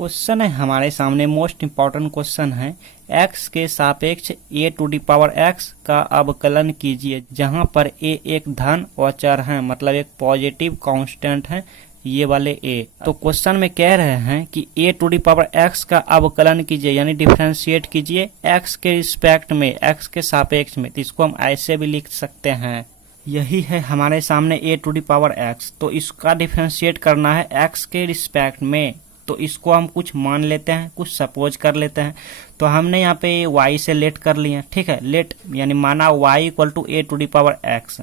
Question है हमारे सामने, मोस्ट इम्पॉर्टेंट क्वेश्चन है। x के सापेक्ष a to the power x का अवकलन कीजिए, जहां पर a एक धन अचर है, मतलब एक पॉजिटिव कांस्टेंट है ये वाले a। तो क्वेश्चन में कह रहे हैं कि a to the power x का अवकलन कीजिए, यानी डिफरेंशिएट कीजिए x के रिस्पेक्ट में, x के सापेक्ष में। तो इसको हम ऐसे भी लिख सकते हैं, यही है हमारे सामने a to the power x। तो इसका डिफरेंशिएट करना है x के रिस्पेक्ट में, तो इसको हम कुछ मान लेते हैं, कुछ सपोज कर लेते हैं। तो हमने यहाँ पे y से लेट कर लिया, ठीक है। लेट यानी माना y equal to a to the power x।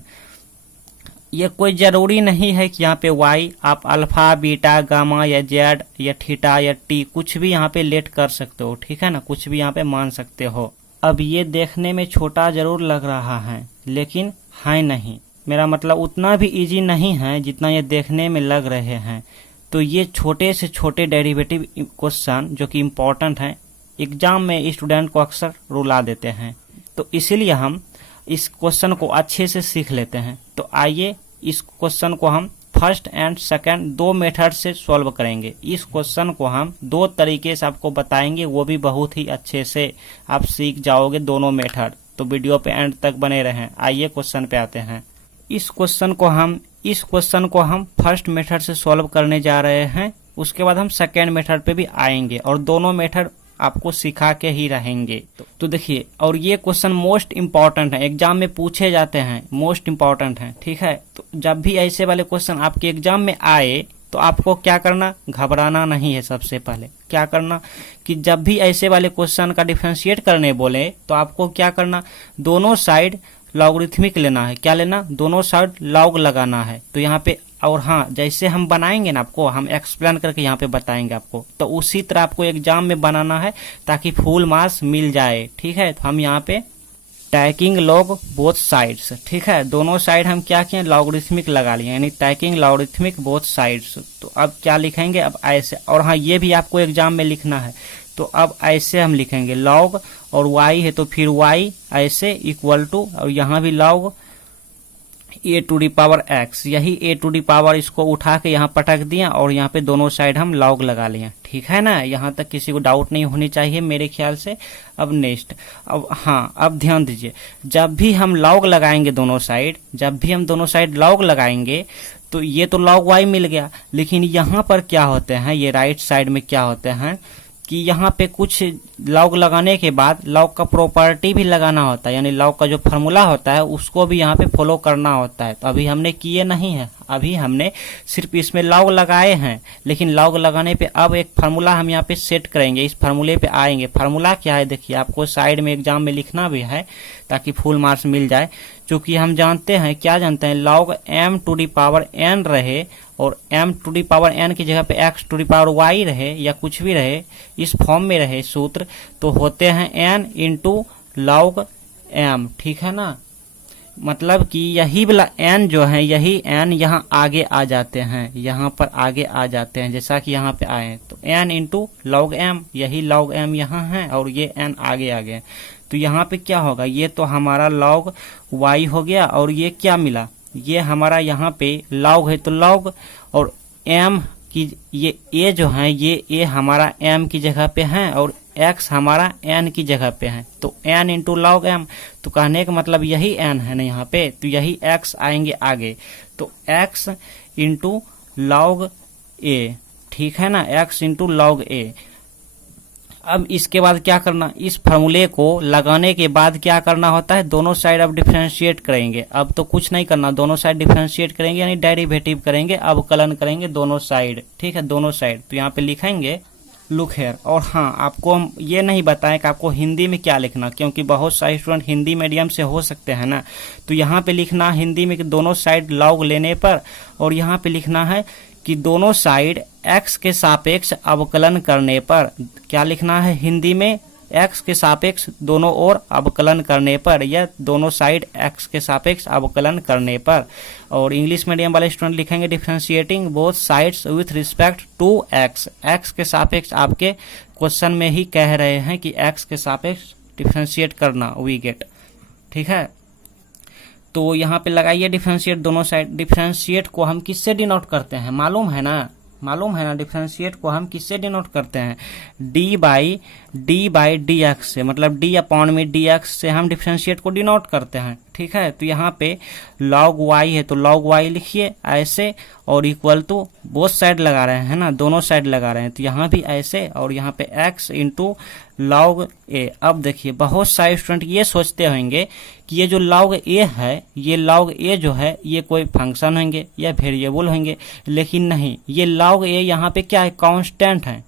ये कोई जरूरी नहीं है कि यहाँ पे y आप अल्फा बीटा गामा या जेड या थीटा या टी कुछ भी यहाँ पे लेट कर सकते हो, ठीक है ना, कुछ भी यहाँ पे मान सकते हो। अब ये देखने में छोटा जरूर लग रहा है, लेकिन है नहीं, मेरा मतलब उतना भी इजी नहीं है जितना ये देखने में लग रहे हैं। तो ये छोटे से छोटे डेरिवेटिव क्वेश्चन जो कि इम्पोर्टेंट हैं, एग्जाम में स्टूडेंट को अक्सर रुला देते हैं। तो इसीलिए हम इस क्वेश्चन को अच्छे से सीख लेते हैं। तो आइए इस क्वेश्चन को हम फर्स्ट एंड सेकंड दो मेथड से सॉल्व करेंगे। इस क्वेश्चन को हम दो तरीके से आपको बताएंगे, वो भी बहुत ही अच्छे से आप सीख जाओगे दोनों मेथड। तो वीडियो पे एंड तक बने रहें। आइए क्वेश्चन पे आते हैं। इस क्वेश्चन को हम फर्स्ट मेथड से सॉल्व करने जा रहे हैं, उसके बाद हम सेकेंड मेथड पे भी आएंगे और दोनों मेथड आपको सिखा के ही रहेंगे। तो देखिए, और ये क्वेश्चन मोस्ट इम्पॉर्टेंट है, एग्जाम में पूछे जाते हैं, मोस्ट इम्पॉर्टेंट है, ठीक है। तो जब भी ऐसे वाले क्वेश्चन आपके एग्जाम में आए तो आपको क्या करना, घबराना नहीं है। सबसे पहले क्या करना कि जब भी ऐसे वाले क्वेश्चन का डिफरेंशिएट करने बोले तो आपको क्या करना, दोनों साइड लॉगरिथमिक लेना है। क्या लेना, दोनों साइड लॉग लगाना है। तो यहाँ पे, और हाँ, जैसे हम बनाएंगे ना, आपको हम एक्सप्लेन करके यहाँ पे बताएंगे आपको, तो उसी तरह आपको एग्जाम में बनाना है ताकि फुल मार्क्स मिल जाए, ठीक है। तो हम यहाँ पे टैकिंग लॉग बोथ साइड्स, ठीक है, दोनों साइड हम क्या किए, लॉगरिथमिक लगा लिए, यानी टैकिंग लॉगरिथमिक बोथ साइड्स। तो अब क्या लिखेंगे, अब ऐसे, और हाँ ये भी आपको एग्जाम में लिखना है। तो अब ऐसे हम लिखेंगे लॉग, और y है तो फिर y ऐसे इक्वल टू, और यहाँ भी log a to the power x, यही a टू दी पावर इसको उठा के यहाँ पटक दिया और यहाँ पे दोनों साइड हम लॉग लगा लिए, ठीक है ना। यहाँ तक किसी को डाउट नहीं होनी चाहिए मेरे ख्याल से। अब नेक्स्ट, अब हाँ, अब ध्यान दीजिए, जब भी हम लॉग लगाएंगे दोनों साइड, जब भी हम दोनों साइड लॉग लगाएंगे तो ये तो लॉग y मिल गया, लेकिन यहाँ पर क्या होते हैं, ये राइट साइड में क्या होते हैं कि यहाँ पे कुछ लॉग लगाने के बाद लॉग का प्रॉपर्टी भी लगाना होता है, यानी लॉग का जो फार्मूला होता है उसको भी यहाँ पे फॉलो करना होता है। तो अभी हमने किए नहीं है, अभी हमने सिर्फ इसमें लॉग लगाए हैं, लेकिन लॉग लगाने पे अब एक फार्मूला हम यहाँ पे सेट करेंगे, इस फार्मूले पे आएंगे। फार्मूला क्या है, देखिए आपको साइड में एग्जाम में लिखना भी है ताकि फुल मार्क्स मिल जाए। चूंकि हम जानते हैं, क्या जानते हैं, log m to the power n रहे और m to the power n की जगह पे x to the power y रहे या कुछ भी रहे, इस फॉर्म में रहे सूत्र, तो होते हैं n इंटू लॉग m, ठीक है ना। मतलब कि यही वाला n जो है, यही n यहाँ आगे आ जाते हैं, यहाँ पर आगे आ जाते हैं, जैसा कि यहाँ पे आए तो n इंटू लॉग m, यही लॉग m यहाँ है और ये n आगे आ गए। तो यहाँ पे क्या होगा, ये तो हमारा लॉग y हो गया, और ये क्या मिला, ये हमारा यहाँ पे लॉग है तो लॉग, और m की ये a जो है, ये a हमारा m की जगह पे है और x हमारा n की जगह पे है, तो n इंटू लॉग m। तो कहने का मतलब यही n है ना यहाँ पे, तो यही x आएंगे आगे, तो x इंटू लॉग a, ठीक है ना, x इंटू लॉग a। अब इसके बाद क्या करना, इस फार्मूले को लगाने के बाद क्या करना होता है, दोनों साइड अब डिफरेंशिएट करेंगे। अब तो कुछ नहीं करना, दोनों साइड डिफरेंशिएट करेंगे, यानी डेरिवेटिव करेंगे, अवकलन करेंगे दोनों साइड, ठीक है, दोनों साइड। तो यहाँ पे लिखेंगे लुक हेयर। और हाँ, आपको हम ये नहीं बताएं कि आपको हिंदी में क्या लिखना, क्योंकि बहुत सारे स्टूडेंट हिंदी मीडियम से हो सकते हैं ना। तो यहाँ पे लिखना हिंदी में कि दोनों साइड लॉग लेने पर, और यहाँ पे लिखना है कि दोनों साइड x के सापेक्ष अवकलन करने पर। क्या लिखना है हिंदी में, x के सापेक्ष दोनों ओर अवकलन करने पर, या दोनों साइड x के सापेक्ष अवकलन करने पर। और इंग्लिश मीडियम वाले स्टूडेंट लिखेंगे differentiating both sides with respect to x। x के सापेक्ष आपके क्वेश्चन में ही कह रहे हैं कि x के सापेक्ष डिफरेंशिएट करना, वी गेट, ठीक है। तो यहाँ पे लगाइए डिफरेंशिएट दोनों साइड। डिफरेंशिएट को हम किससे डिनोट करते हैं, मालूम है ना, मालूम है ना, डिफरेंशिएट को हम किससे डिनोट करते हैं, डी बाई डी एक्स से, मतलब डी अपॉन में डी एक्स से हम डिफरेंशिएट को डिनोट करते हैं। ठीक है, तो यहाँ पे log y है तो log y लिखिए ऐसे, और इक्वल टू बोथ साइड लगा रहे हैं ना, दोनों साइड लगा रहे हैं, तो यहाँ भी ऐसे, और यहाँ पे x इंटू log a। अब देखिए बहुत सारे स्टूडेंट ये सोचते होंगे कि ये जो log a है, ये log a जो है ये कोई फंक्शन होंगे या वेरिएबल होंगे, लेकिन नहीं, ये log a यहाँ पे क्या है, कांस्टेंट है।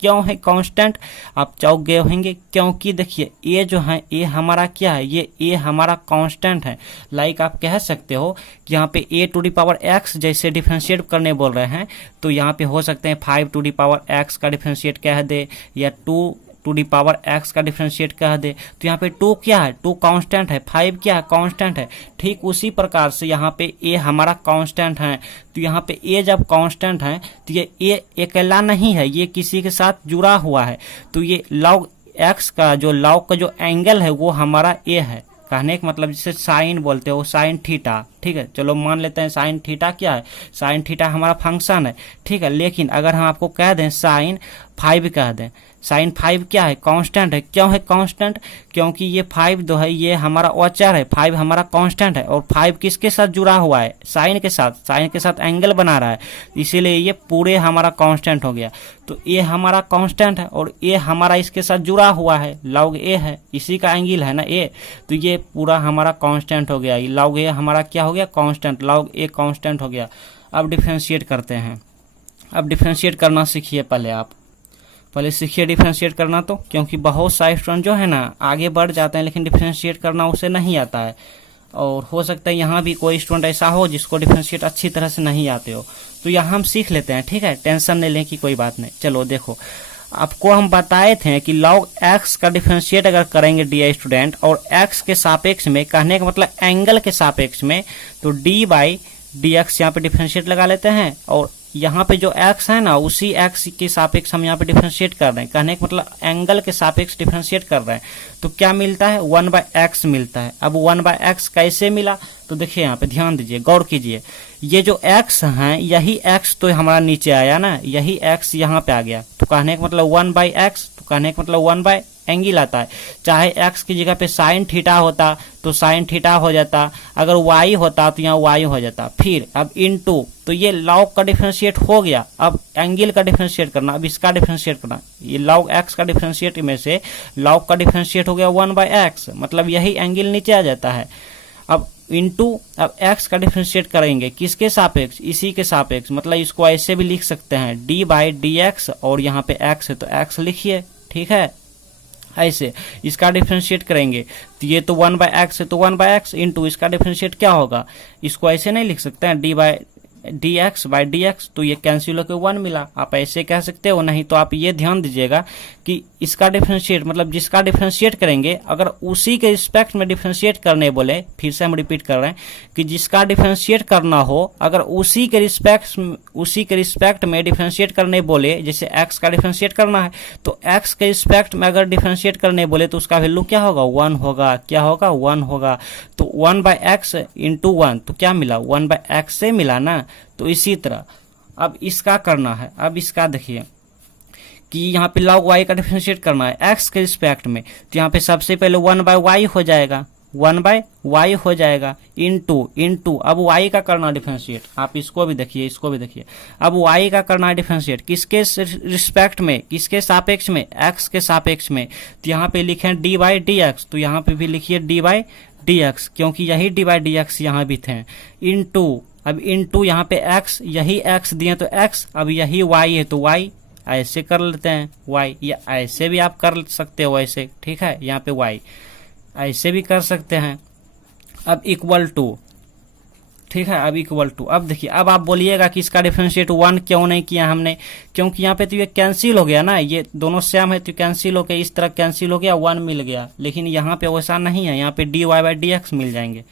क्यों है कांस्टेंट, आप चौंक गए होंगे, क्योंकि देखिए ए जो है, ए हमारा क्या है, ये ए हमारा कांस्टेंट है। लाइक आप कह सकते हो कि यहाँ पे ए टू दी पावर एक्स जैसे डिफरेंशिएट करने बोल रहे हैं, तो यहाँ पे हो सकते हैं 5 टू दी पावर एक्स का डिफरेंशिएट कह दे, या 2 टू दी पावर एक्स का डिफरेंशिएट कह दे। तो यहाँ पे 2 क्या है, 2 कांस्टेंट है, 5 क्या है, कांस्टेंट है। ठीक उसी प्रकार से यहाँ पे ए हमारा कांस्टेंट है, तो यहाँ पे ए जब कांस्टेंट है तो ये ए अकेला नहीं है, ये किसी के साथ जुड़ा हुआ है। तो ये log एक्स का जो एंगल है वो हमारा ए है। कहने का मतलब जिसे साइन बोलते हो, साइन थीटा। ठीक है, चलो मान लेते हैं साइन थीटा क्या है, साइन थीटा हमारा फंक्शन है। ठीक है, लेकिन अगर हम आपको कह दें साइन 5 कह दें, साइन 5 क्या है, कांस्टेंट है। क्यों है कांस्टेंट, क्योंकि ये 5 जो है ये हमारा अचर है, 5 हमारा कांस्टेंट है, और 5 किसके साथ जुड़ा हुआ है, साइन के साथ, साइन के साथ एंगल बना रहा है, इसीलिए ये पूरे हमारा कांस्टेंट हो गया। तो ए हमारा कांस्टेंट है और ए हमारा इसके साथ जुड़ा हुआ है, log a है, इसी का एंगल है ना ए, तो ये पूरा हमारा कांस्टेंट हो गया। log a हमारा क्या हो गया, कांस्टेंट, log a कांस्टेंट हो गया। अब डिफरेंशिएट करते हैं। अब डिफरेंशिएट करना सीखिए, पहले सीखिए डिफरेंशिएट करना, तो क्योंकि बहुत सारे स्टूडेंट जो है ना आगे बढ़ जाते हैं लेकिन डिफरेंशिएट करना उसे नहीं आता है, और हो सकता है यहाँ भी कोई स्टूडेंट ऐसा हो जिसको डिफरेंशिएट अच्छी तरह से नहीं आते हो, तो यहाँ हम सीख लेते हैं। ठीक है, टेंशन नहीं लें कि कोई बात नहीं। चलो देखो, आपको हम बताए थे कि log x का डिफरेंशिएट अगर करेंगे डी स्टूडेंट, और x के सापेक्ष में, कहने का मतलब एंगल के सापेक्ष में, तो डी बाई डी एक्स यहाँ पे डिफरेंशिएट लगा लेते हैं, और यहाँ पे जो x है ना उसी x के सापेक्ष हम यहाँ पे डिफरेंशिएट कर रहे हैं, कहने का मतलब एंगल के सापेक्ष डिफरेंशिएट कर रहे हैं, तो क्या मिलता है, 1/x मिलता है। अब 1/x कैसे मिला, तो देखिए यहाँ पे ध्यान दीजिए, गौर कीजिए, ये जो x है यही x तो हमारा नीचे आया ना, यही x यहाँ पे आ गया, तो कहने का मतलब 1/x, तो कहने का मतलब 1 एंगल आता है। चाहे x की जगह पे साइन थीटा होता तो साइन थीटा हो जाता, अगर y होता तो यहाँ y हो जाता। फिर अब इनटू, तो ये log का डिफरेंशिएट हो गया। अब एंगल का डिफरेंशिएट करना, अब इसका डिफरेंशिएट करना, ये log x का डिफरेंशिएट में से log का डिफरेंशिएट हो गया 1/x, मतलब यही एंगल नीचे आ जाता है। अब इनटू, अब x का डिफरेंशिएट करेंगे किसके सापेक्ष, इसी के सापेक्ष, मतलब इसको ऐसे भी लिख सकते हैं d बाई डी एक्स, और यहाँ पे x है तो x लिखिए। ठीक है, ऐसे इसका डिफरेंशिएट करेंगे तो ये तो 1/x है, तो 1/x इंटू इसका डिफरेंशिएट क्या होगा, इसको ऐसे नहीं लिख सकते हैं, D by D x by D x, तो ये कैंसिल होकर 1 मिला, आप ऐसे कह सकते हो। नहीं तो आप ये ध्यान दीजिएगा कि इसका डिफरेंशिएट मतलब जिसका डिफरेंशिएट करेंगे, अगर उसी के रिस्पेक्ट में डिफरेंशिएट करने बोले, फिर से हम रिपीट कर रहे हैं कि जिसका डिफरेंशिएट करना हो, अगर उसी के रिस्पेक्ट में डिफरेंशिएट करने बोले, जैसे x का डिफरेंशिएट करना है तो x के रिस्पेक्ट में अगर डिफरेंशिएट करने बोले तो उसका वैल्यू क्या होगा, 1 होगा। क्या होगा, 1 होगा। तो 1/x इंटू 1, तो क्या मिला, 1/x से मिला ना। तो इसी तरह अब इसका करना है। अब इसका देखिए कि यहाँ पे log y का डिफरेंशिएट करना है x के रिस्पेक्ट में, तो यहाँ पे सबसे पहले 1/y हो जाएगा, 1/y हो जाएगा, इंटू अब y का करना डिफरेंशिएट, आप इसको भी देखिए, इसको भी देखिए। अब y का करना है डिफरेंशिएट किसके रिस्पेक्ट में, किसके सापेक्ष में, x के सापेक्ष में, तो यहाँ पे लिखे d बाई डी एक्स, तो यहाँ पे भी लिखिए d बाई डी एक्स, क्योंकि यही d बाई डी एक्स यहाँ भी थे। अब इंटू यहाँ पे x, यही x दिए तो x, अब यही y है तो y, ऐसे कर लेते हैं y, या ऐसे भी आप कर सकते हो ऐसे। ठीक है, यहाँ पे y ऐसे भी कर सकते हैं। अब इक्वल टू, ठीक है, अब इक्वल टू, अब देखिए, अब आप बोलिएगा कि इसका डिफरेंशिएट 1 क्यों नहीं किया हमने, क्योंकि यहाँ पे तो ये कैंसिल हो गया ना, ये दोनों सेम है तो कैंसिल हो गया, इस तरह कैंसिल हो गया, 1 मिल गया। लेकिन यहाँ पे वैसा नहीं है, यहाँ पे dy बाई डी एक्स मिल जाएंगे।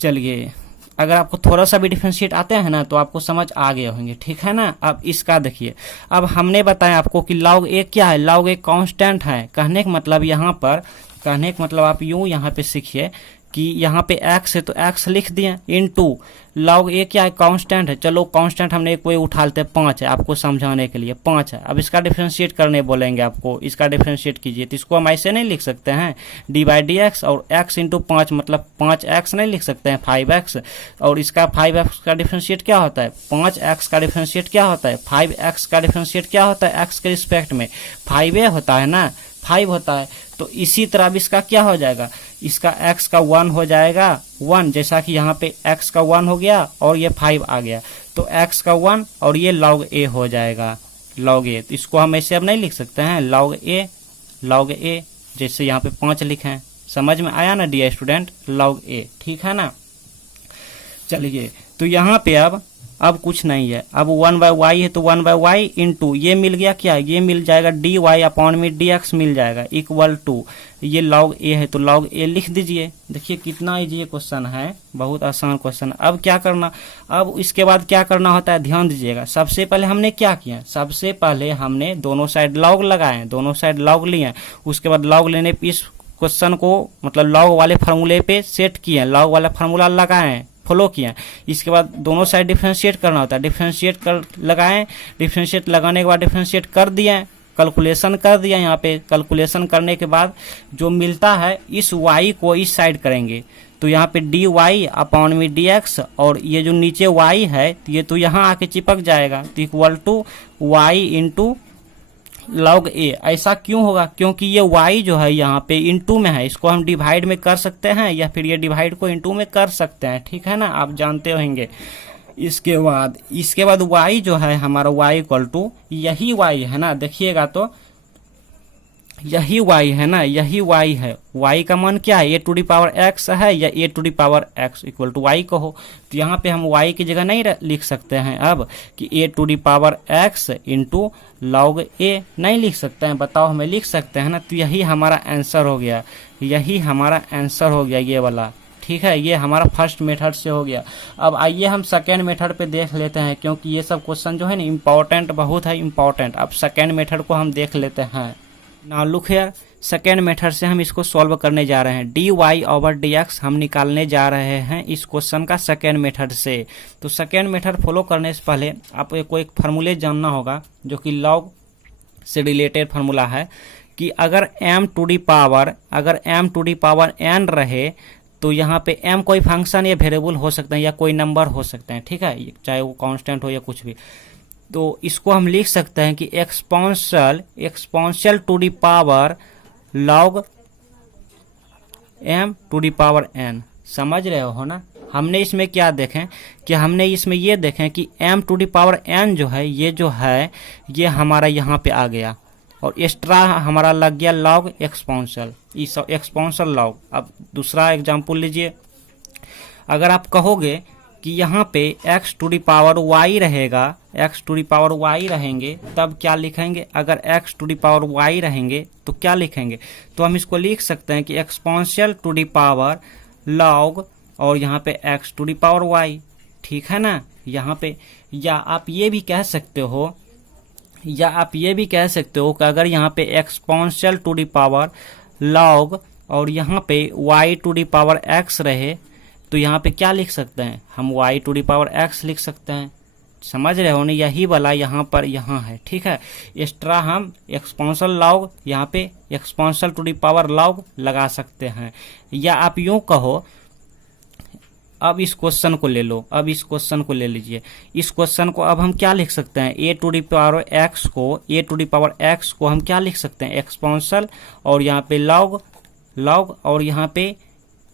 चलिए, अगर आपको थोड़ा सा भी डिफरेंशिएट आते हैं ना तो आपको समझ आ गए होंगे। ठीक है ना। अब इसका देखिए, अब हमने बताया आपको कि log a क्या है, log a कांस्टेंट है। कहने का मतलब यहाँ पर, कहने का मतलब आप यूं यहाँ पे सीखिए कि यहाँ पे x है तो x लिख दिए इनटू log a क्या है, कांस्टेंट है। चलो कांस्टेंट हमने कोई उठा लेते हैं, 5 है, आपको समझाने के लिए 5 है। अब इसका डिफरेंशिएट करने बोलेंगे आपको, इसका डिफरेंशिएट कीजिए। तो इसको हम ऐसे नहीं लिख सकते हैं d/dx और x इंटू 5 मतलब 5x नहीं लिख सकते हैं 5x। और इसका 5x का डिफरेंशिएट क्या होता है, 5x का डिफरेंशिएट क्या होता है, 5x का डिफरेंशिएट क्या होता है, x के रिस्पेक्ट में 5a होता है ना, 5 होता है। तो इसी तरह अब इसका क्या हो जाएगा, इसका x का 1 हो जाएगा 1, जैसा कि यहाँ पे x का 1 हो गया और ये 5 आ गया, तो x का 1 और ये log a हो जाएगा, log a। तो इसको हम ऐसे अब नहीं लिख सकते हैं log a जैसे यहाँ पे 5 लिखे हैं। समझ में आया ना डियर स्टूडेंट, log a, ठीक है ना। चलिए तो यहाँ पे अब कुछ नहीं है, अब 1/y है तो 1/y इंटू ये मिल गया क्या, ये मिल जाएगा dy अपॉन में dx मिल जाएगा इक्वल टू ये log a है तो log a लिख दीजिए। देखिए कितना इजी ये क्वेश्चन है, बहुत आसान क्वेश्चन। अब क्या करना, अब इसके बाद क्या करना होता है, ध्यान दीजिएगा। सबसे पहले हमने क्या किया, सबसे पहले हमने दोनों साइड log लगाए, दोनों साइड log लिए, उसके बाद log लेने पे इस क्वेश्चन को मतलब log वाले फार्मूले पे सेट किए, log वाला फार्मूला लगाए, फॉलो किया। इसके बाद दोनों साइड डिफरेंशिएट करना होता है, डिफरेंशिएट कर लगाएं, डिफरेंशिएट लगाने के बाद डिफरेंशिएट कर दिए, कैलकुलेशन कर दिया। यहाँ पे कैलकुलेशन करने के बाद जो मिलता है इस y को इस साइड करेंगे, तो यहाँ पे dy अपॉन में dx और ये जो नीचे y है ये तो यहाँ आके चिपक जाएगा, तो equal to y into log a। ऐसा क्यों होगा, क्योंकि ये y जो है यहाँ पे इनटू में है, इसको हम डिवाइड में कर सकते हैं या फिर ये डिवाइड को इनटू में कर सकते हैं, ठीक है ना, आप जानते होंगे। इसके बाद y जो है हमारा y इक्वल टू यही y है ना, देखिएगा तो यही y है ना, यही y है। y का मान क्या है, a to the power x है या a to the power x equal to y कहो। तो यहाँ पे हम y की जगह नहीं लिख सकते हैं अब कि a to the power x into log a नहीं लिख सकते हैं, बताओ हमें लिख सकते हैं ना। तो यही हमारा आंसर हो गया, यही हमारा आंसर हो गया ये वाला, ठीक है। ये हमारा फर्स्ट मेथड से हो गया। अब आइए हम सेकेंड मेथड पे देख लेते हैं, क्योंकि ये सब क्वेश्चन जो है ना इम्पोर्टेंट बहुत है, इम्पोर्टेंट। अब सेकेंड मेथड को हम देख लेते हैं। Now look here, second method से हम इसको सॉल्व करने जा रहे हैं। dy/dx हम निकालने जा रहे हैं इस क्वेश्चन का सेकेंड मेथड से। तो सेकेंड मेथड फॉलो करने से पहले आपको एक फार्मूले जानना होगा जो कि log से रिलेटेड फार्मूला है कि अगर m to the power n रहे तो यहाँ पे m कोई फंक्शन या वेरिएबल हो सकते हैं या कोई नंबर हो सकते हैं, ठीक है, चाहे वो कांस्टेंट हो या कुछ भी। तो इसको हम लिख सकते हैं कि exponential to the power log m to the power n। समझ रहे हो ना। हमने इसमें क्या देखें कि हमने इसमें ये देखें कि m to the power n जो है ये जो है ये हमारा यहाँ पे आ गया और एक्स्ट्रा हमारा लग गया log एक्सपोनेंशियल, इस एक्सपोनेंशियल log। अब दूसरा एग्जांपल लीजिए, अगर आप कहोगे कि यहाँ पे x to the power y रहेगा, x to the power y रहेंगे तब क्या लिखेंगे, अगर x to the power y रहेंगे तो क्या लिखेंगे, तो हम इसको लिख सकते हैं कि exponential to the power log और यहाँ पे x to the power y, ठीक है ना यहाँ पे। या आप ये भी कह सकते हो कि अगर यहाँ पे exponential to the power log और यहाँ पे y to the power x रहे तो यहाँ पे क्या लिख सकते हैं, हम y to the power x लिख सकते हैं। समझ रहे हो ना, यही वाला यहाँ पर यहाँ है, ठीक है। एक्स्ट्रा हम एक्सपोनेंशियल log यहाँ पे exponential to the power log लगा सकते हैं। या आप यूँ कहो, अब इस क्वेश्चन को ले लो, अब इस क्वेश्चन को ले लीजिए। इस क्वेश्चन को अब हम क्या लिख सकते हैं, a to the power x को हम क्या लिख सकते हैं, एक्सपोनेंशियल और यहाँ पे log और यहाँ पे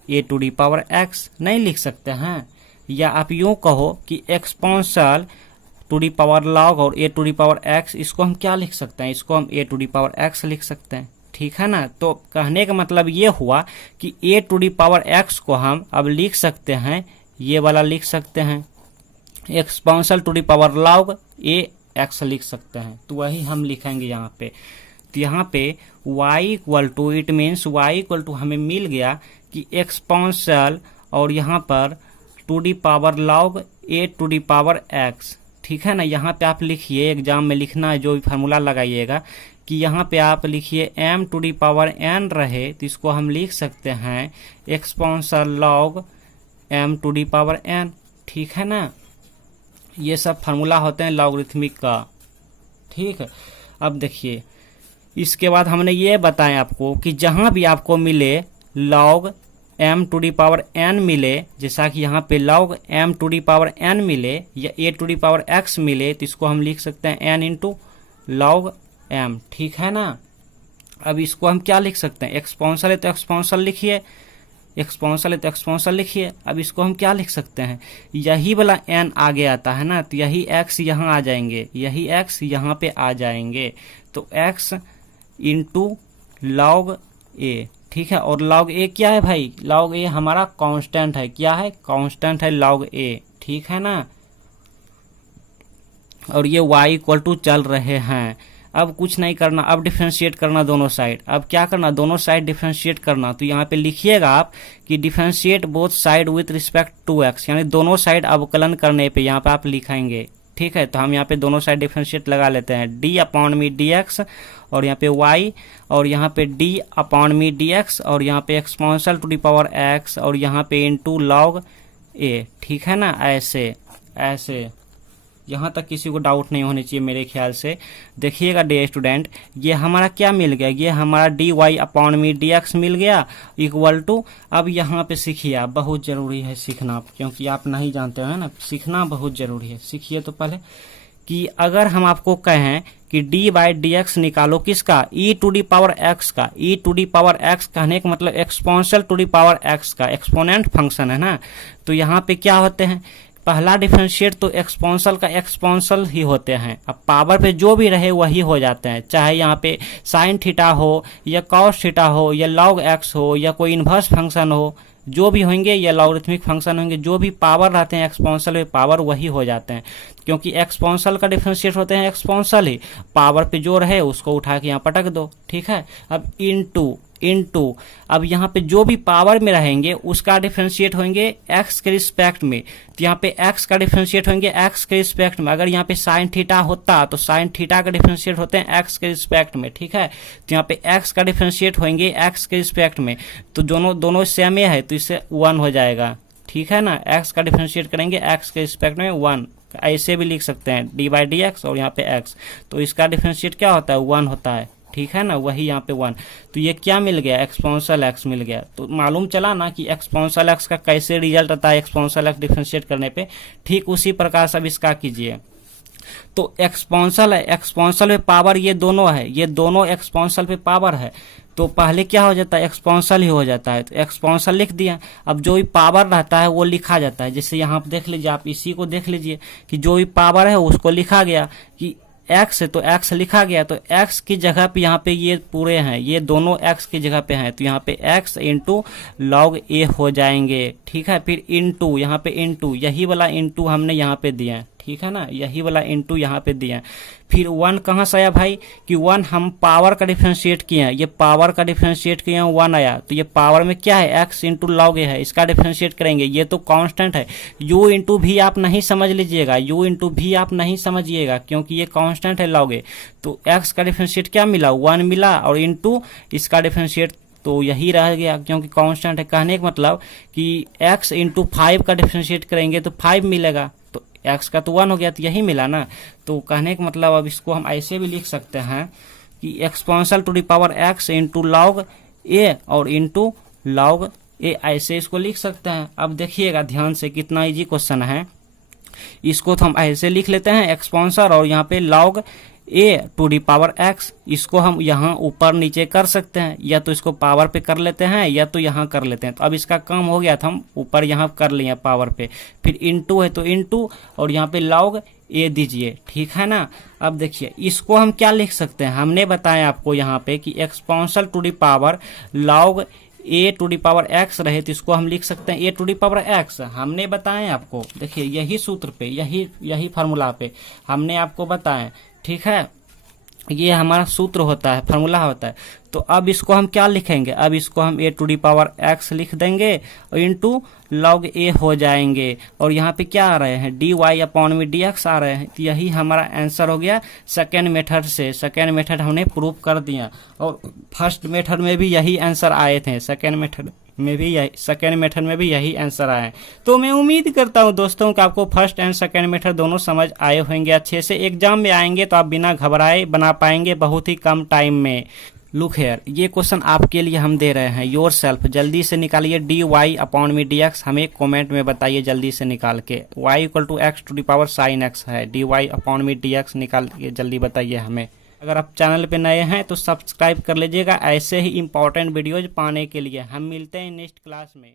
a to the power x नहीं लिख सकते हैं। या आप यूँ कहो कि exponential to the power log और a to the power x, इसको हम क्या लिख सकते हैं, इसको हम a to the power x लिख सकते हैं, ठीक है ना। तो कहने का मतलब ये हुआ कि a to the power x को हम अब लिख सकते हैं, ये वाला लिख सकते हैं, exponential to the power log a x लिख सकते हैं। तो वही हम लिखेंगे यहाँ पे। तो यहाँ पे y equal to, it means y equal to हमें मिल गया कि एक्सपोनेंशियल और यहाँ पर to the power log a to the power x, ठीक है ना। यहाँ पे आप लिखिए, एग्जाम में लिखना है जो भी फार्मूला लगाइएगा कि यहाँ पे आप लिखिए m to the power n रहे तो इसको हम लिख सकते हैं exponential log m to the power n। ठीक है ना, ये सब फार्मूला होते हैं लॉगरिथमिक का। ठीक है, अब देखिए इसके बाद हमने ये बताया आपको कि जहां भी आपको मिले log m to the power n मिले, जैसा कि यहाँ पे log m to the power n मिले या a to the power x मिले, तो इसको हम लिख सकते हैं n इंटू लॉग m। ठीक है ना, अब इसको हम क्या लिख सकते हैं, एक्सपोनेंशियल है तो एक्सपोनेंशियल लिखिए, एक्सपोनेंशियल है तो एक्सपोनेंशियल लिखिए। अब इसको हम क्या लिख सकते हैं, यही वाला n आगे आता है ना, तो यही x यहाँ आ जाएंगे, यही x यहाँ पे आ जाएंगे, तो x इंटू लॉग a। ठीक है, और लॉग a क्या है भाई, लॉग a हमारा कांस्टेंट है, क्या है, कांस्टेंट है लॉग a। ठीक है ना, और ये y इक्वल टू चल रहे हैं। अब कुछ नहीं करना, अब डिफरेंशिएट करना दोनों साइड। अब क्या करना, दोनों साइड डिफरेंशिएट करना, तो यहाँ पे लिखिएगा आप कि differentiate both side with respect to x, यानी दोनों साइड अवकलन करने पे यहाँ पे आप लिखेंगे। ठीक है, तो हम यहाँ पे दोनों साइड डिफरेंशिएट लगा लेते हैं, d अपॉन मी डी एक्स और यहाँ पे y, और यहाँ पे d अपॉन मी डी एक्स और यहाँ पे exponential to the power x और यहाँ पे इनटू लॉग a। ठीक है ना, ऐसे ऐसे यहाँ तक किसी को डाउट नहीं होनी चाहिए मेरे ख्याल से। देखिएगा डियर स्टूडेंट, ये हमारा क्या मिल गया, ये हमारा डी वाई अपॉन मी डी एक्स मिल गया इक्वल टू। अब यहाँ पे सीखिए, आप बहुत ज़रूरी है सीखना, क्योंकि आप नहीं जानते हो ना, सीखना बहुत ज़रूरी है। सीखिए तो पहले कि अगर हम आपको कहें कि डी बाई डी एक्स निकालो किसका, e to the power x का, e to the power x कहने का मतलब exponential to the power x का, एक्सपोनेंट फंक्शन है ना, तो यहाँ पे क्या होते हैं, पहला डिफरेंशिएट तो एक्सपोनेंशियल का एक्सपोनेंशियल ही होते हैं। अब पावर पे जो भी रहे वही हो जाते हैं, चाहे यहाँ पे साइन थीटा हो या कॉस थीटा हो या लॉग एक्स हो या कोई इन्वर्स फंक्शन हो, जो भी होंगे या लॉगरिथमिक फंक्शन होंगे, जो भी पावर रहते हैं एक्सपोनेंशियल में पावर वही हो जाते हैं, क्योंकि एक्सपोनेंशियल का डिफरेंशिएट होते हैं एक्सपोनेंशियल ही, पावर पे जो रहे उसको उठा के यहाँ पटक दो। ठीक है, अब इनटू अब यहाँ पे जो भी पावर में रहेंगे उसका डिफरेंशिएट होंगे एक्स के रिस्पेक्ट में, तो यहाँ पे एक्स का डिफरेंशिएट होंगे एक्स के रिस्पेक्ट में। अगर यहाँ पे साइन थीटा होता तो साइन थीटा का डिफरेंशिएट होते हैं एक्स के रिस्पेक्ट में। ठीक है, तो यहाँ पे एक्स का डिफरेंशिएट होंगे एक्स के रिस्पेक्ट में, तो दोनों सेम है, तो इससे 1 हो जाएगा। ठीक है ना, एक्स का डिफरेंशिएट करेंगे एक्स के रिस्पेक्ट में 1, ऐसे भी लिख सकते हैं डी बाई डी एक्स और यहाँ पे एक्स, तो इसका डिफरेंशिएट क्या होता है, 1 होता है। ठीक है ना, वही यहाँ पे 1, तो ये क्या मिल गया, एक्सपोनेंशियल एक्स मिल गया। तो मालूम चला ना कि एक्सपोनेंशियल एक्स का कैसे रिजल्ट आता है एक्सपोनेंशियल एक्स डिफरेंशिएट करने पे। ठीक उसी प्रकार से अब इसका कीजिए, तो एक्सपोनेंशियल है, एक्सपोनेंशियल पे पावर ये दोनों है, ये दोनों एक्सपोनेंशियल पे पावर है, तो पहले क्या हो जाता है, एक्सपोनेंशियल ही हो जाता है, तो एक्सपोनेंशियल लिख दिया। अब जो भी पावर रहता है वो लिखा जाता है, जैसे यहाँ पे देख लीजिए, आप इसी को देख लीजिए कि जो भी पावर है उसको लिखा गया कि x है तो x लिखा गया, तो x की जगह पे यहाँ पे ये पूरे हैं, ये दोनों x की जगह पे हैं, तो यहाँ पे x इंटू लॉग a हो जाएंगे। ठीक है, फिर इंटू यहाँ पे इंटू, यही वाला इंटू हमने यहाँ पे दिया है। ठीक है ना, यही वाला इंटू यहाँ पे दिया है। फिर 1 कहाँ से आया भाई, कि 1 हम पावर का डिफरेंशिएट किए हैं, ये पावर का डिफरेंशिएट किए हैं 1 आया, तो ये पावर में क्या है, x इंटू लॉग a है, इसका डिफरेंशिएट करेंगे, ये तो कांस्टेंट है। u इंटू भी आप नहीं समझ लीजिएगा, u इंटू भी आप नहीं समझिएगा, क्योंकि ये कांस्टेंट है लॉग a, तो x का डिफरेंशिएट क्या मिला, 1 मिला, और इंटू इसका डिफरेंशिएट तो यही रह गया, क्योंकि कांस्टेंट है। कहने का मतलब कि x इंटू 5 का डिफरेंशिएट करेंगे तो 5 मिलेगा, तो x का तो 1 हो गया, तो यही मिला ना। तो कहने का मतलब अब इसको हम ऐसे भी लिख सकते हैं कि exponential to the power x into log a और इंटू लॉग a, ऐसे इसको लिख सकते हैं। अब देखिएगा ध्यान से, कितना इजी क्वेश्चन है। इसको तो हम ऐसे लिख लेते हैं एक्सपोनेंशियल और यहाँ पे log a to the power x, इसको हम यहाँ ऊपर नीचे कर सकते हैं, या तो इसको पावर पे कर लेते हैं या तो यहाँ कर लेते हैं। तो अब इसका काम हो गया था, हम ऊपर यहाँ कर लिए पावर पे, फिर इंटू है तो इंटू और यहाँ पे लॉग a दीजिए। ठीक है ना, अब देखिए इसको हम क्या लिख सकते हैं, हमने बताया आपको यहाँ पे कि exponential to the power log a to the power x रहे, तो इसको हम लिख सकते हैं a to the power x। हमने बताया आपको, देखिए यही सूत्र पे, यही फार्मूला पे हमने आपको बताया। ठीक है, ये हमारा सूत्र होता है, फार्मूला होता है। तो अब इसको हम क्या लिखेंगे, अब इसको हम ए टू दी पावर एक्स लिख देंगे और इंटू लॉग ए हो जाएंगे। और यहाँ पे क्या आ रहे हैं, डी वाई अपॉन में डी एक्स आ रहे हैं। तो यही हमारा आंसर हो गया सेकेंड मेथड से। सेकेंड मेथड हमने प्रूव कर दिया और फर्स्ट मेथड में भी यही आंसर आए थे, सेकेंड मेथड में भी यही आंसर आए। तो मैं उम्मीद करता हूं दोस्तों कि आपको फर्स्ट एंड सेकेंड मेथड दोनों समझ आए होंगे अच्छे से। एग्जाम में आएंगे तो आप बिना घबराए बना पाएंगे बहुत ही कम टाइम में। लुक हेयर, ये क्वेश्चन आपके लिए हम दे रहे हैं, योर सेल्फ जल्दी से निकालिए। डी वाई अपॉन में डी एक्स हमें कॉमेंट में बताइए जल्दी से निकाल के। Y equal to x to the power sine x है, डी वाई अपॉन में डी एक्स निकाल के जल्दी बताइए हमें। अगर आप चैनल पे नए हैं तो सब्सक्राइब कर लीजिएगा ऐसे ही इंपॉर्टेंट वीडियोज पाने के लिए। हम मिलते हैं नेक्स्ट क्लास में।